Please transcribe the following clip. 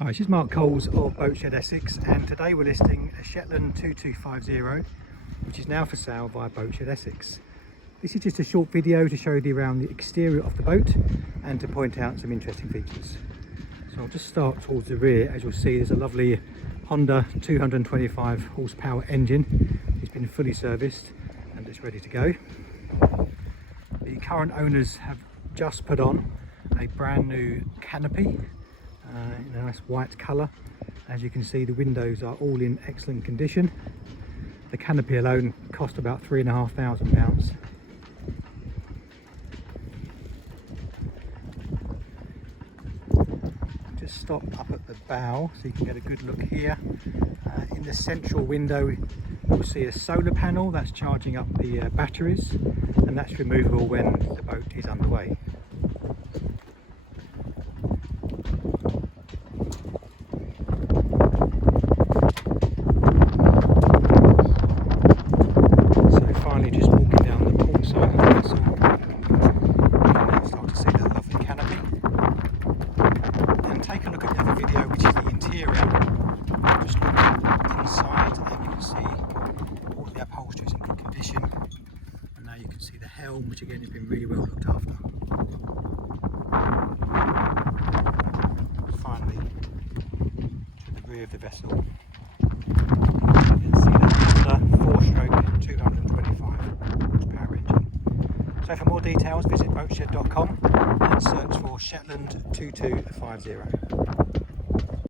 Hi, this is Mark Coles of Boatshed Essex, and today we're listing a Shetland 2250 which is now for sale via Boatshed Essex. This is just a short video to show you around the exterior of the boat and to point out some interesting features. So I'll just start towards the rear. As you'll see, there's a lovely Honda 225 horsepower engine. It's been fully serviced and it's ready to go. The current owners have just put on a brand new canopy in a nice white colour. As you can see, the windows are all in excellent condition. The canopy alone cost about £3,500. Just stop up at the bow so you can get a good look here. In the central window you'll see a solar panel that's charging up the batteries, and that's removable when the boat is underway. Just walking down the port side of the vessel, you can now start to see that lovely canopy. And take a look at the other video, which is the interior. Just look inside and you can see all the upholstery is in good condition. And now you can see the helm, which again has been really well looked after. Finally, to the rear of the vessel, you can see that Honda 4-stroke 225 horsepower engine. So for more details, visit boatshed.com and search for Shetland 2250.